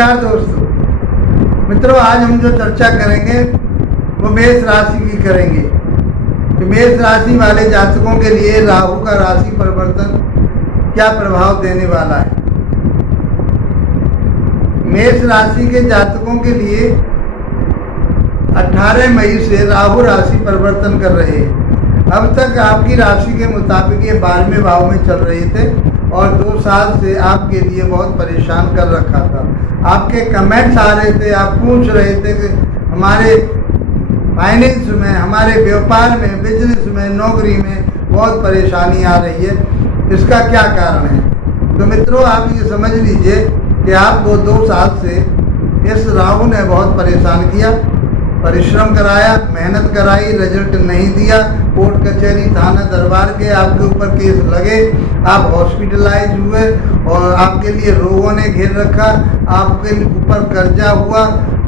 नमस्कार दोस्तों मित्रों, आज हम जो चर्चा करेंगे वो मेष राशि की करेंगे कि मेष राशि वाले जातकों के लिए राहु का राशि परिवर्तन क्या प्रभाव देने वाला है। मेष राशि के जातकों के लिए 18 मई से राहु राशि परिवर्तन कर रहे हैं। अब तक आपकी राशि के मुताबिक ये 12वें भाव में चल रहे थे और 2 साल से आपके लिए बहुत परेशान कर रखा था। आपके कमेंट्स आ रहे थे, आप पूछ रहे थे कि हमारे फाइनेंस में, हमारे व्यापार में, बिजनेस में, नौकरी में बहुत परेशानी आ रही है, इसका क्या कारण है। तो मित्रों, आप ये समझ लीजिए कि आपको 2 साल से इस राहु ने बहुत परेशान किया, परिश्रम कराया, मेहनत कराई, रिजल्ट नहीं दिया। कोर्ट कचहरी थाना दरबार के आपके ऊपर केस लगे, आप हॉस्पिटलाइज हुए और आपके लिए रोगों ने घेर रखा, आपके ऊपर कर्जा हुआ,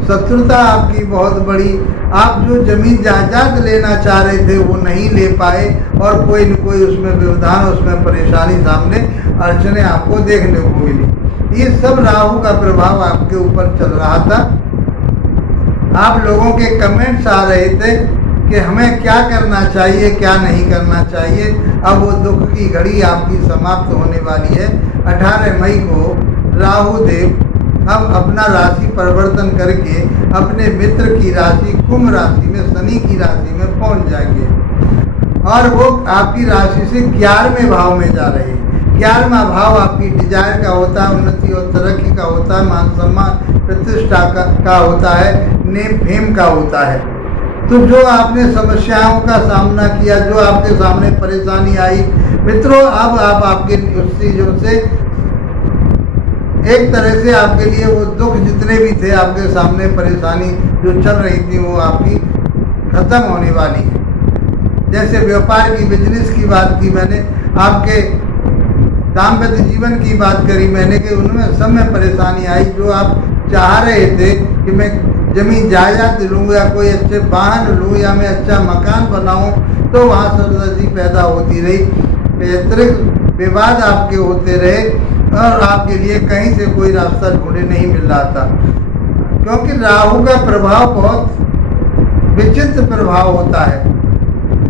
शत्रुता आपकी बहुत बड़ी। आप जो जमीन जायदाद लेना चाह रहे थे वो नहीं ले पाए और कोई न कोई उसमें व्यवधान, उसमें परेशानी, सामने अड़चने आपको देखने को मिली। ये सब राहु का प्रभाव आपके ऊपर चल रहा था। आप लोगों के कमेंट्स आ रहे थे कि हमें क्या करना चाहिए, क्या नहीं करना चाहिए। अब वो दुख की घड़ी आपकी समाप्त होने वाली है। 18 मई को राहु देव अब अपना राशि परिवर्तन करके अपने मित्र की राशि कुंभ राशि में, शनि की राशि में पहुंच जाएंगे और वो आपकी राशि से 11वें भाव में जा रहे हैं। 11वां भाव आपकी डिजायर का होता है, उन्नति और तरक्की का होता है, मान सम्मान प्रतिष्ठा का होता है, नेम फेम का होता है। तो जो आपने समस्याओं का सामना किया, जो आपके सामने परेशानी आई मित्रों, अब आप आपके उस चीज़ों से एक तरह से आपके लिए वो दुख जितने भी थे, आपके सामने परेशानी जो चल रही थी वो आपकी खत्म होने वाली है। जैसे व्यापार की, बिजनेस की बात की मैंने, आपके दाम्पत्य जीवन की बात करी मैंने कि उनमें सब में परेशानी आई। जो आप चाह रहे थे कि मैं जमीन जायदाद लूँ या कोई अच्छे वाहन लूँ या मैं अच्छा मकान बनाऊँ, तो वहाँ सरदर्दी पैदा होती रही, पैतृक विवाद आपके होते रहे और आपके लिए कहीं से कोई रास्ता ढूंढे नहीं मिल रहा था। क्योंकि राहु का प्रभाव बहुत विचित्र प्रभाव होता है।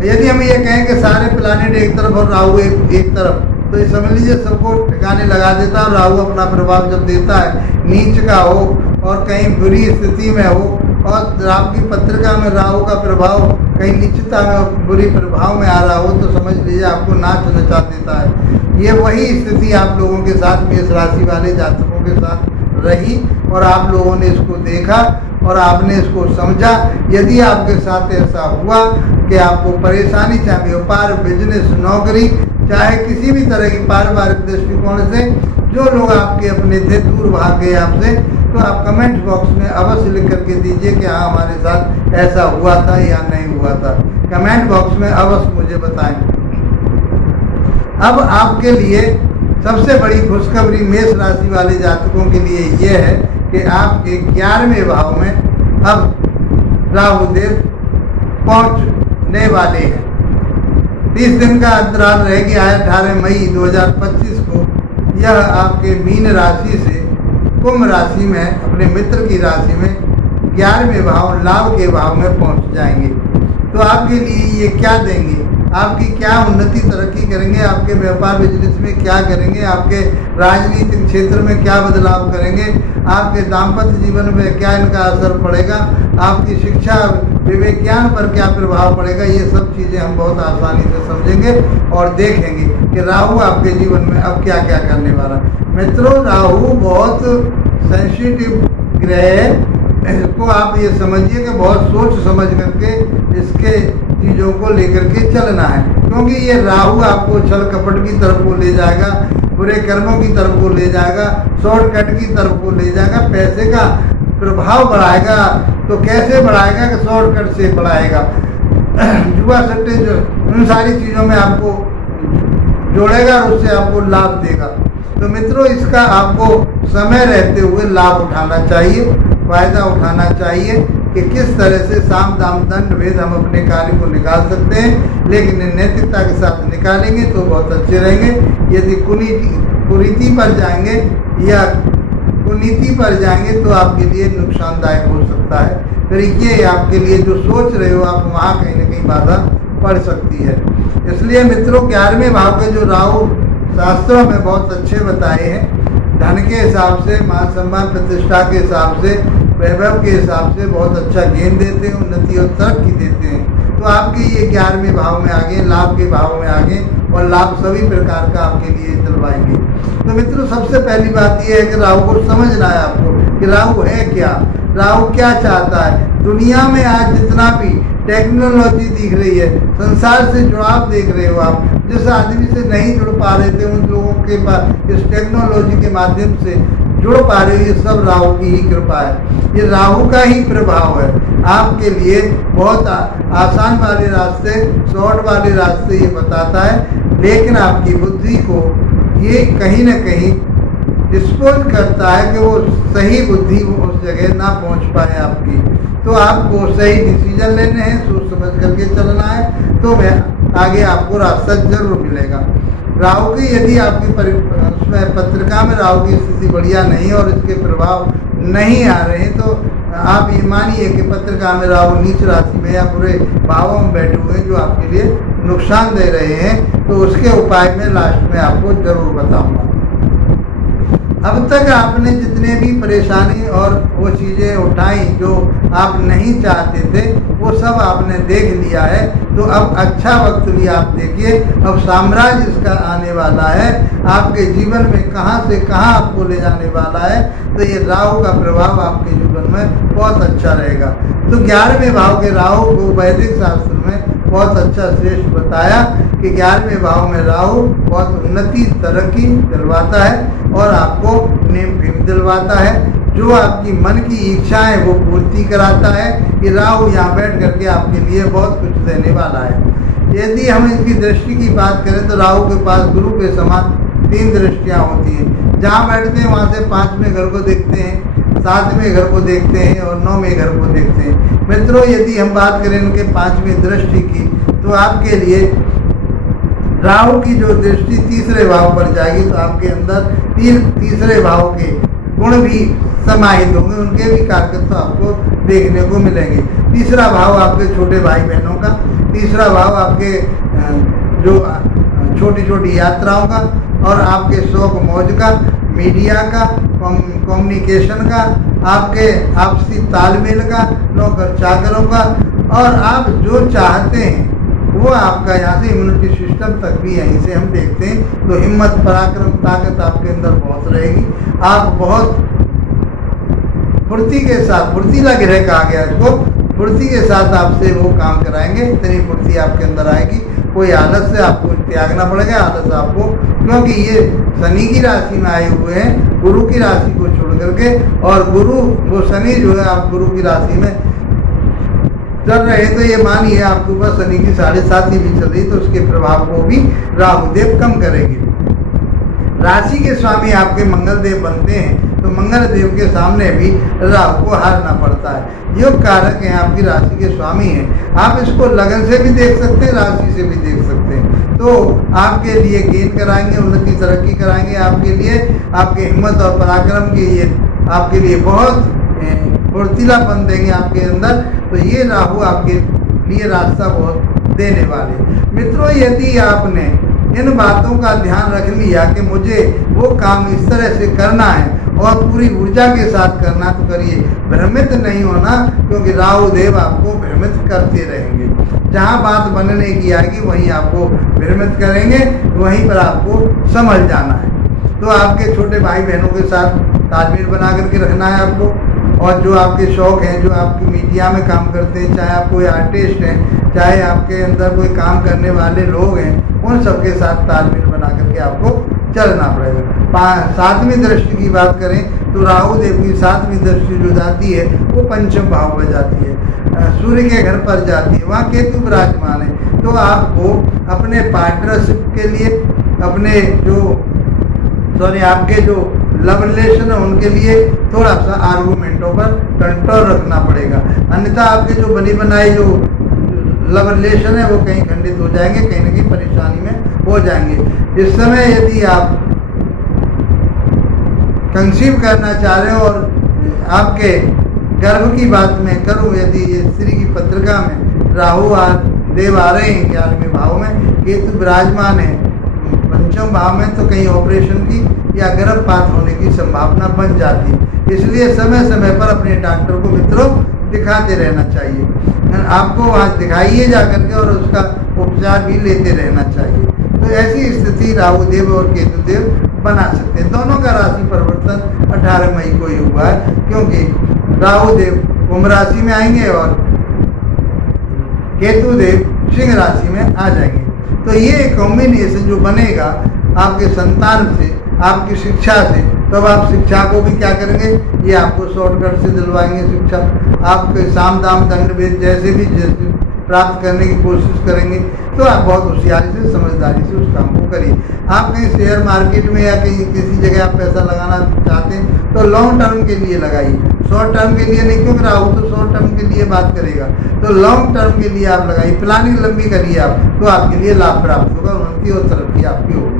यदि हम ये कहें कि सारे प्लानेट एक तरफ और राहु एक तरफ, तो ये समझ लीजिए सबको ठिकाने लगा देता है। और राहु अपना प्रभाव जब देता है, नीच का हो और कहीं बुरी स्थिति में हो, और आपकी पत्रिका में राहु का प्रभाव कहीं नीचता में, बुरी प्रभाव में आ रहा हो, तो समझ लीजिए आपको नाच नचा देता है। ये वही स्थिति आप लोगों के साथ, मेष राशि वाले जातकों के साथ रही और आप लोगों ने इसको देखा और आपने इसको समझा। यदि आपके साथ ऐसा हुआ कि आपको परेशानी, चाहे व्यापार, बिजनेस, नौकरी, चाहे किसी भी तरह की पारिवारिक दृष्टिकोण से जो लोग आपके अपने थे दूर भाग गए आपसे, तो आप कमेंट बॉक्स में अवश्य लिख करके दीजिए कि हाँ हमारे साथ ऐसा हुआ था या नहीं हुआ था। कमेंट बॉक्स में अवश्य मुझे बताएं। अब आपके लिए सबसे बड़ी खुशखबरी मेष राशि वाले जातकों के लिए ये है कि आपके 11वें भाव में अब राहु देव पहुंचने वाले हैं। 30 दिन का अंतराल रह गया है। 18 मई 2025 को यह आपके मीन राशि से कुंभ राशि में, अपने मित्र की राशि में 11वें भाव, लाभ के भाव में पहुंच जाएंगे। तो आपके लिए ये क्या देंगे, आपकी क्या उन्नति तरक्की करेंगे, आपके व्यापार बिजनेस में क्या करेंगे, आपके राजनीतिक क्षेत्र में क्या बदलाव करेंगे, आपके दाम्पत्य जीवन में क्या इनका असर पड़ेगा, आपकी शिक्षा विवेक ज्ञान पर क्या प्रभाव पड़ेगा, ये सब चीज़ें हम बहुत आसानी से समझेंगे और देखेंगे कि राहु आपके जीवन में अब क्या क्या करने वाला। मित्रों, राहु बहुत सेंसिटिव ग्रह है। इसको आप ये समझिए कि बहुत सोच समझ करके इसके चीज़ों को लेकर के चलना है, क्योंकि ये राहु आपको छल कपट की तरफ को ले जाएगा, बुरे कर्मों की तरफ को ले जाएगा, शॉर्टकट की तरफ को ले जाएगा, पैसे का प्रभाव बढ़ाएगा। तो कैसे बढ़ाएगा कि शॉर्टकट से बढ़ाएगा, जुआ सट्टे जो उन सारी चीज़ों में आपको जोड़ेगा और उससे आपको लाभ देगा। तो मित्रों, इसका आपको समय रहते हुए लाभ उठाना चाहिए, फायदा उठाना चाहिए कि किस तरह से साम दाम दंड भेद हम अपने कार्य को निकाल सकते हैं, लेकिन नैतिकता के साथ निकालेंगे तो बहुत अच्छे रहेंगे। यदि कुरीति पर जाएंगे या कुनीति पर जाएंगे तो आपके लिए नुकसानदायक हो सकता है। फिर ये आपके लिए जो सोच रहे हो आप वहाँ कहीं ना कहीं बाधा पड़ सकती है। इसलिए मित्रों 11वें भाव के जो राहु शास्त्रों में बहुत अच्छे बताए हैं, धन के हिसाब से, मान सम्मान प्रतिष्ठा के हिसाब से, वैभव के हिसाब से बहुत अच्छा गेन देते हैं, उन्नति और तरक्की देते हैं। तो आपके ये 11वें भाव में आगे, लाभ के भाव में आगे, और लाभ सभी प्रकार का आपके लिए दिलवाएंगे। तो मित्रों सबसे पहली बात यह है कि राहु को समझना है आपको कि राहु है क्या, राहु क्या चाहता है। दुनिया में आज जितना भी टेक्नोलॉजी दिख रही है, संसार से जुड़ाव देख रहे हो आप, जिस आदमी से नहीं जुड़ पा रहे थे उन लोगों के पास इस टेक्नोलॉजी के माध्यम से जुड़ पा रहे हो, ये सब राहु की ही कृपा है, ये राहु का ही प्रभाव है। आपके लिए बहुत आसान वाले रास्ते, शॉर्ट वाले रास्ते ये बताता है, लेकिन आपकी बुद्धि को ये कहीं ना कहीं डिस्पोज करता है कि वो सही बुद्धि वो उस जगह ना पहुंच पाए आपकी। तो आपको सही डिसीजन लेने हैं, सोच समझ करके चलना है, तो मैं आगे आपको रास्ता जरूर मिलेगा। राहु की यदि आपकी उसमें पत्रिका में राहु की स्थिति बढ़िया नहीं और इसके प्रभाव नहीं आ रहे हैं, तो आप ये मानिए कि पत्रिका में राहु नीच राशि में या बुरे भावों में बैठे हुए हैं जो आपके लिए नुकसान दे रहे हैं, तो उसके उपाय में लास्ट में आपको जरूर बताऊंगा। अब तक आपने जितने भी परेशानी और वो चीज़ें उठाई जो आप नहीं चाहते थे, वो सब आपने देख लिया है। तो अब अच्छा वक्त भी आप देखिए, अब साम्राज्य इसका आने वाला है आपके जीवन में, कहाँ से कहाँ आपको ले जाने वाला है। तो ये राहु का प्रभाव आपके जीवन में बहुत अच्छा रहेगा। तो 11वें भाव के राहु को वैदिक शास्त्र में बहुत अच्छा श्रेष्ठ बताया कि 11वें भाव में राहु बहुत उन्नति तरक्की दिलवाता है और आपको नेम फेम दिलवाता है, जो आपकी मन की इच्छा है वो पूर्ति कराता है। कि राहु यहाँ बैठ करके आपके लिए बहुत कुछ देने वाला है। यदि हम इसकी दृष्टि की बात करें तो राहु के पास गुरु के समान 3 दृष्टियाँ होती हैं। जहाँ बैठते हैं वहाँ से 5वें घर को देखते हैं, 7वें घर को देखते हैं और 9वें घर को देखते हैं। मित्रों यदि हम बात करें उनके 5वीं दृष्टि की, तो आपके लिए राहु की जो दृष्टि 3रे भाव पर जाएगी, तो आपके अंदर 3रे भाव के गुण भी समाहित होंगे, उनके भी कार्यकर्ता आपको देखने को मिलेंगे। 3रा भाव आपके छोटे भाई बहनों का, 3रा भाव आपके जो छोटी छोटी यात्राओं का और आपके शौक मौज का, मीडिया का, कम्युनिकेशन का, आपके आपसी तालमेल का, नौकर चाकरों का, और आप जो चाहते हैं वो आपका यहाँ से इम्यूनिटी सिस्टम तक भी यहीं से हम देखते हैं। तो हिम्मत, पराक्रम, ताकत आपके अंदर बहुत रहेगी। आप बहुत फुर्ती के साथ, फुर्तीला ग्रह कहा गया इसको, फुर्ती के साथ आपसे वो काम कराएंगे। इतनी फुर्ती आपके अंदर आएगी, कोई आलस से आपको त्यागना पड़ेगा। आलस आपको, क्योंकि ये शनि की राशि में आए हुए हैं, गुरु की राशि को छोड़ करके, और गुरु वो शनि जो है आप गुरु की राशि में चल रहे, तो ये मानिए आपके ऊपर शनि की 7.5 भी चल रही, तो उसके प्रभाव को भी राहुदेव कम करेंगे। राशि के स्वामी आपके मंगल देव बनते हैं, तो मंगल देव के सामने भी राहु को हारना पड़ता है। योग कारक हैं, आपकी राशि के स्वामी हैं। आप इसको लगन से भी देख सकते हैं, राशि से भी देख सकते हैं। तो आपके लिए गेन कराएंगे, उन्नति तरक्की कराएंगे, आपके लिए आपके हिम्मत और पराक्रम के ये आपके लिए बहुत फुर्तीलापन देंगे आपके अंदर। तो ये राहु आपके लिए रास्ता बहुत देने वाले। मित्रों यदि आपने इन बातों का ध्यान रख लिया कि मुझे वो काम इस तरह से करना है और पूरी ऊर्जा के साथ करना, तो करिए, भ्रमित नहीं होना, क्योंकि राहु देव आपको भ्रमित करते रहेंगे। जहाँ बात बनने की आएगी वहीं आपको भ्रमित करेंगे, वहीं पर आपको समझ जाना है। तो आपके छोटे भाई बहनों के साथ तालमेल बना करके रखना है आपको, और जो आपके शौक हैं, जो आपकी मीडिया में काम करते हैं, चाहे आप कोई आर्टिस्ट हैं, चाहे आपके अंदर कोई काम करने वाले लोग हैं, उन सबके साथ तालमेल बना करके आपको चलना पड़ेगा। 7वीं दृष्टि की बात करें तो राहु देव की 7वीं दृष्टि जो जाती है वो 5म भाव पर जाती है, सूर्य के घर पर जाती है, वहाँ केतु विराजमान है। तो आपको अपने पार्टनरशिप के लिए, अपने आपके जो लव रिलेशन है उनके लिए थोड़ा सा आर्गूमेंटों पर कंट्रोल रखना पड़ेगा, अन्यथा आपके जो बनी बनाई जो लव रिलेशन है वो कहीं खंडित हो जाएंगे, कहीं ना कहीं परेशानी में हो जाएंगे। इस समय यदि आप कंसीव करना चाह रहे हो और आपके गर्भ की बात मैं करूं, यदि ये स्त्री की पत्रिका में राहु देव आ रहे हैं 11वें भाव में, केतु विराजमान है 5वें भाव में, तो कहीं ऑपरेशन की या गर्भपात होने की संभावना बन जाती है। इसलिए समय समय पर अपने डॉक्टर को मित्रों दिखाते रहना चाहिए। आपको वहाँ दिखाइए जा करके और उसका उपचार भी लेते रहना चाहिए। तो ऐसी स्थिति राहु देव और केतु देव बना सकते हैं। दोनों का राशि परिवर्तन 18 मई को ही हुआ है, क्योंकि राहु देव कुंभ राशि में आएंगे और केतु देव सिंह राशि में आ जाएंगे। तो ये कॉम्बिनेशन जो बनेगा आपके संतान से, आपकी शिक्षा से, तब आप शिक्षा को भी क्या करेंगे, ये आपको शॉर्टकट से दिलवाएंगे शिक्षा। आपके साम दाम दंड भेद जैसे भी प्राप्त करने की कोशिश करेंगे, तो आप बहुत होशियारी से, समझदारी से उस काम को करिए। आप कहीं शेयर मार्केट में या कहीं किसी जगह आप पैसा लगाना चाहते हैं तो लॉन्ग टर्म के लिए लगाइए, शॉर्ट टर्म के लिए नहीं, क्योंकि राहु तो शॉर्ट टर्म के लिए बात करेगा। तो लॉन्ग टर्म के लिए आप लगाइए, प्लानिंग लंबी करिए आप, तो आपके लिए लाभ प्राप्त होगा, उन्नति और तरक्की आपकी होगी।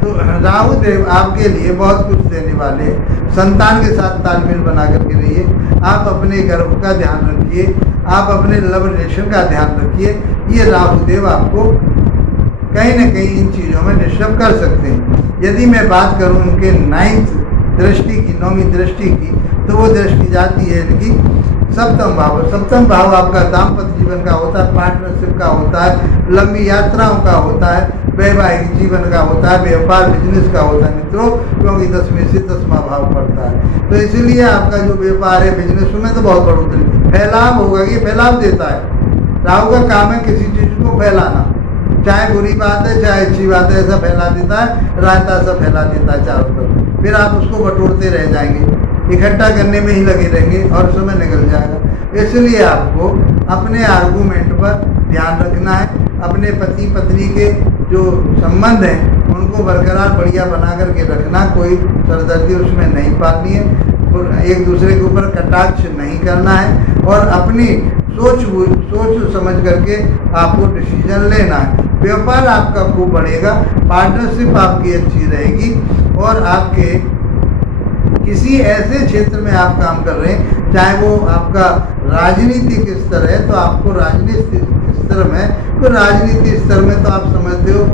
तो राहु देव आपके लिए बहुत कुछ देने वाले हैं। संतान के साथ तालमेल बना करके रहिए, आप अपने गर्भ का ध्यान रखिए, आप अपने लव रिलेशन का ध्यान रखिए। ये राहु देव आपको कहीं न कहीं इन चीज़ों में डिस्टर्ब कर सकते हैं। यदि मैं बात करूं उनके 9th दृष्टि की, 9वीं दृष्टि की, तो वो दृष्टि जाती है इनकी 7वां भाव। 7वां भाव आपका दाम्पत्य जीवन का होता है, पार्टनरशिप का होता है, लंबी यात्राओं का होता है, वैवाहिक जीवन का होता है, व्यापार बिजनेस का होता है मित्रों, क्योंकि 10वें से 10वां भाव पड़ता है। तो इसीलिए आपका जो व्यापार है, बिजनेस में तो बहुत बढ़ोतरी, फैलाव होगा, ये फैलाव देता है। राहु का काम है किसी चीज़ को फैलाना, चाहे बुरी बात है चाहे अच्छी बात है, ऐसा फैला देता है, रायता सा फैला देता है चारों तरफ। फिर आप उसको बटोरते रह जाएंगे, इकट्ठा करने में ही लगे रहेंगे और समय निकल जाएगा। इसलिए आपको अपने आर्गूमेंट पर ध्यान रखना है, अपने पति पत्नी के जो संबंध हैं उनको बरकरार बढ़िया बना करके रखना, कोई सरदर्दी उसमें नहीं पालनी है, एक दूसरे के ऊपर कटाक्ष नहीं करना है, और अपनी सोच समझ करके आपको डिसीजन लेना है। व्यापार आपका खूब बढ़ेगा, पार्टनरशिप आपकी अच्छी रहेगी, और आपके किसी ऐसे क्षेत्र में आप काम कर रहे हैं, चाहे वो आपका राजनीतिक स्तर है, तो आपको राजनीतिक स्तर में, तो राजनीतिक स्तर में तो आप समझते हो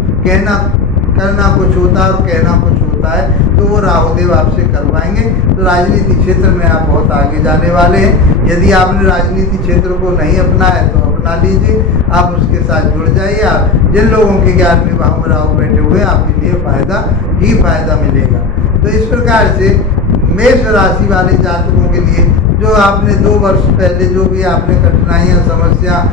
करना कुछ होता है और कहना कुछ होता है, तो वो राहुदेव आपसे करवाएंगे। तो राजनीतिक क्षेत्र में आप बहुत आगे जाने वाले हैं। यदि आपने राजनीतिक क्षेत्र को नहीं अपना है तो अपना लीजिए, आप उसके साथ जुड़ जाइए। आप जिन लोगों के 11वें भाव में राहु बैठे हुए हैं, आपके लिए फायदा ही फायदा मिलेगा। तो इस प्रकार से मेष राशि वाले जातकों के लिए जो आपने 2 वर्ष पहले जो भी आपने कठिनाइयाँ समस्या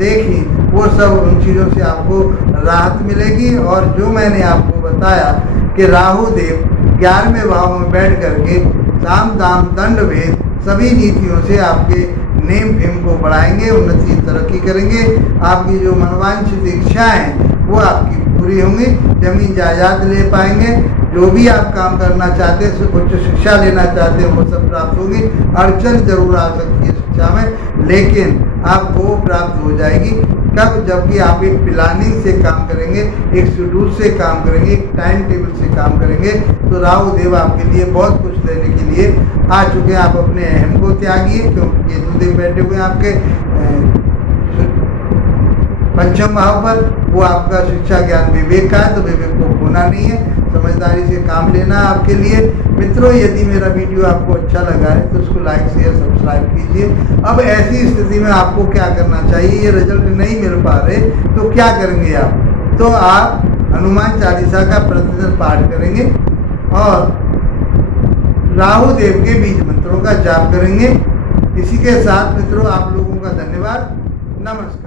देखी, वो सब उन चीज़ों से आपको राहत मिलेगी। और जो मैंने आपको बताया कि राहु देव 11वें भाव में बैठ करके साम दाम दंड भेद सभी नीतियों से आपके नेम फेम को बढ़ाएंगे, उन्नति तरक्की करेंगे। आपकी जो मनवांछित इच्छाएं वो आपकी पूरी होंगी, जमीन जायदाद ले पाएंगे, जो भी आप काम करना चाहते हैं, उच्च शिक्षा लेना चाहते हैं, वो सब प्राप्त होगी। अड़चन जरूर आ सकती है शिक्षा में, लेकिन आपको प्राप्त हो जाएगी। कब? जबकि आप एक प्लानिंग से काम करेंगे, एक शेड्यूल से काम करेंगे, एक टाइम टेबल से काम करेंगे, तो राहु देव आपके लिए बहुत कुछ देने के लिए आ चुके हैं। आप अपने अहम को त्यागिए, क्योंकि केतु देव बैठे हुए हैं आपके 5वें भाव पर, वो आपका शिक्षा ज्ञान विवेक का है, तो विवेक को खोना नहीं है, समझदारी से काम लेना है आपके लिए। मित्रों, यदि मेरा वीडियो आपको अच्छा लगा है तो उसको लाइक शेयर सब्सक्राइब कीजिए। अब ऐसी स्थिति में आपको क्या करना चाहिए, ये रिजल्ट नहीं मिल पा रहे तो क्या करेंगे आप? तो आप हनुमान चालीसा का प्रतिदिन पाठ करेंगे और राहु देव के बीज मंत्रों का जाप करेंगे। इसी के साथ मित्रों, आप लोगों का धन्यवाद, नमस्कार।